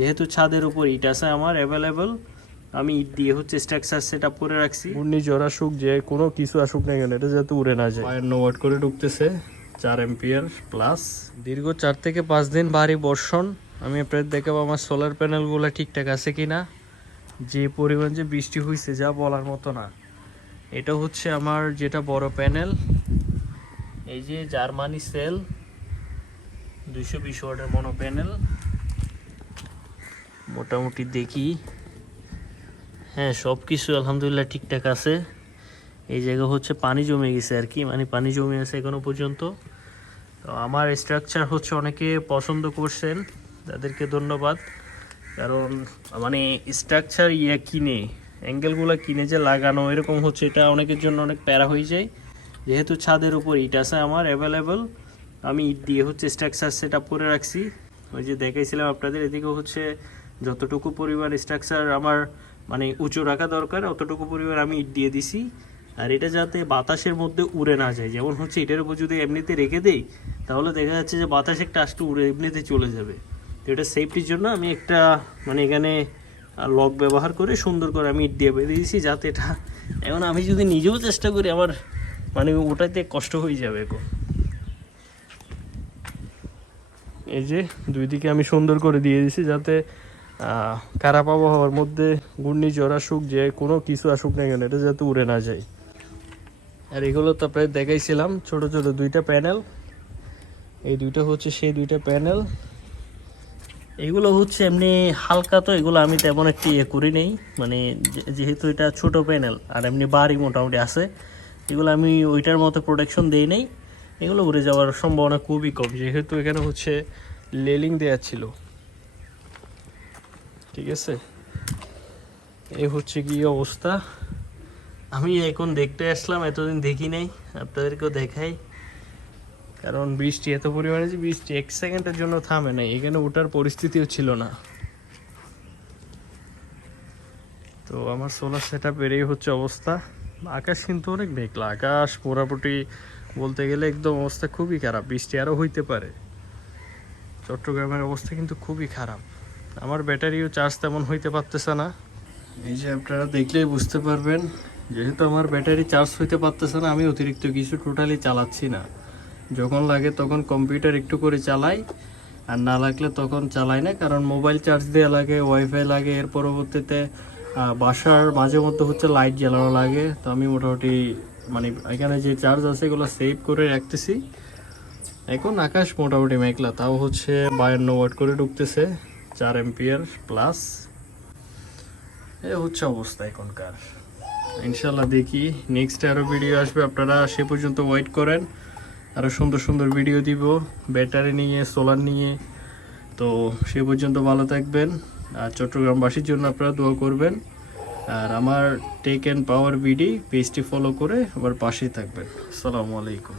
যেহেতু ছাদের উপর ইট আছে আমার অ্যাভেলেবল, আমি ইট দিয়ে হচ্ছে স্ট্রাকচার সেট আপ করে রাখছি। ঘূর্ণিঝড় আসুক, যে কোনো কিছু আসুক না কেন, এটা যাতে উড়ে না যায়। ফায়ার নোভার্ট করে ঢুকতেছে 4 এম্পিয়ার প্লাস। দীর্ঘ 4 থেকে 5 দিন ভারী বর্ষণ। আমি আপনাদের দেখাবো আমার সোলার প্যানেলগুলো ঠিকঠাক আছে কিনা। যে পরিমাণ যে বৃষ্টি হয়েছে যা বলার মতো না। এটা হচ্ছে আমার যেটা বড় প্যানেল, এই যে জার্মানি সেল 220 ওয়াটের মনো প্যানেল। মোটামুটি দেখি, হ্যাঁ সব কিছু আলহামদুলিল্লাহ ঠিকঠাক আছে। এই জায়গা হচ্ছে পানি জমে গেছে আর কি, মানে পানি জমে আছে এখনো পর্যন্ত। তো আমার স্ট্রাকচার হচ্ছে অনেকে পছন্দ করছেন, তাদেরকে ধন্যবাদ। কারণ মানে স্ট্রাকচার কিনে অ্যাঙ্গেলগুলো কিনে যে লাগানো এরকম হচ্ছে, এটা অনেকের জন্য অনেক প্যারা হয়ে যায়। যেহেতু ছাদের উপর ইট আছে আমার অ্যাভেলেবল, আমি ইট দিয়ে হচ্ছে স্ট্রাকচার সেট আপ করে রাখছি। ওই যে দেখাইছিলাম আপনাদের, এদিকে হচ্ছে যতটুকু পরিমাণ স্ট্রাকচার আমার মানে উঁচু রাখা দরকার অতটুকু পরিমাণ আমি ইট দিয়ে দিছি। আর এটা যাতে বাতাসের মধ্যে উড়ে না যায়, যেমন হচ্ছে এটার উপর যদি এমনিতে রেখে দেই তাহলে দেখা যাচ্ছে যে বাতাস একটা আসতে উড়ে এমনিতে চলে যাবে। তো এটা সেফটির জন্য আমি একটা মানে এখানে লক ব্যবহার করে সুন্দর করে আমি ইট দিয়ে বেঁধে দিয়েছি, যাতে এটা এখন আমি যদি নিজেও চেষ্টা করি আমার মানে ওটাতে কষ্ট হয়ে যাবে এখন। এই যে দুই দিকে আমি সুন্দর করে দিয়ে দিয়েছি, যাতে খারাপ আবহাওয়ার মধ্যে ঘূর্ণিঝড় আসুক, যে কোনো কিছু আসুক না কেন, এটা যাতে উড়ে না যায়। আর এগুলো তো আপনাদের দেখাইছিলাম ছোট ছোট দুইটা প্যানেল, এই দুইটা হচ্ছে সেই দুইটা প্যানেল। এগুলো হচ্ছে এমনি হালকা, তো এগুলো আমি তেমন একটি করি নেই, মানে যেহেতু এটা ছোট প্যানেল আর এমনি বাড়ি মোটামুটি আছে, এগুলো আমি ওইটার মতো প্রোটেকশন দিই নেই। এগুলো উড়ে যাওয়ার সম্ভাবনা খুবই কম, যেহেতু এখানে হচ্ছে লেলিং দেওয়া ছিল। ঠিক আছে, এই হচ্ছে কি অবস্থা। আমি এখন দেখতে আসলাম, এতদিন দেখি নাই, আপনাদেরকেও দেখাই। কারণ বৃষ্টি এত পরিমাণে, যে বৃষ্টি 1 সেকেন্ডের জন্য থামে নাই, এখানে ওঠার পরিস্থিতিও ছিল না। তো আমার সোলার সেট আপের এই হচ্ছে অবস্থা। আকাশ কিন্তু অনেক মেঘলা, আকাশ মোটামুটি বলতে গেলে একদম অবস্থা খুবই খারাপ, বৃষ্টি আরও হইতে পারে। চট্টগ্রামের অবস্থা কিন্তু খুবই খারাপ। আমার ব্যাটারিও চার্জ তেমন হইতে পারতেছে না। এই যে আপনারা দেখলেই বুঝতে পারবেন, যেহেতু আমার ব্যাটারি চার্জ হইতে পারতেছে না, আমি অতিরিক্ত কিছু টোটালি চালাচ্ছি না। যখন লাগে তখন কম্পিউটার একটু করে চালাই, আর না লাগলে তখন চালাই না। কারণ মোবাইল চার্জ দেওয়া লাগে, ওয়াইফাই লাগে, এর পরবর্তীতে বাসার মাঝে মধ্যে হচ্ছে লাইট জ্বালানো লাগে। তো আমি মোটামুটি মানে এখানে যে চার্জ আছে এগুলো সেভ করে রাখতেছি। এখন আকাশ মোটামুটি মেঘলা, তাও হচ্ছে 52 ওয়াট করে ঢুকতেছে 4 এম্পিয়ার প্লাস। এ হচ্ছে অবস্থা এখনকার। ইনশাল্লাহ দেখি নেক্সট আরও ভিডিও আসবে, আপনারা সে পর্যন্ত ওয়েট করেন। আরও সুন্দর সুন্দর ভিডিও দিব ব্যাটারি নিয়ে, সোলার নিয়ে। তো সে পর্যন্ত ভালো থাকবেন, আর চট্টগ্রামবাসীর জন্য আপনারা দোয়া করবেন। আর আমার টেক অ্যান্ড পাওয়ার বিডি পেজটি ফলো করে আবার পাশেই থাকবেন। আসসালামু আলাইকুম।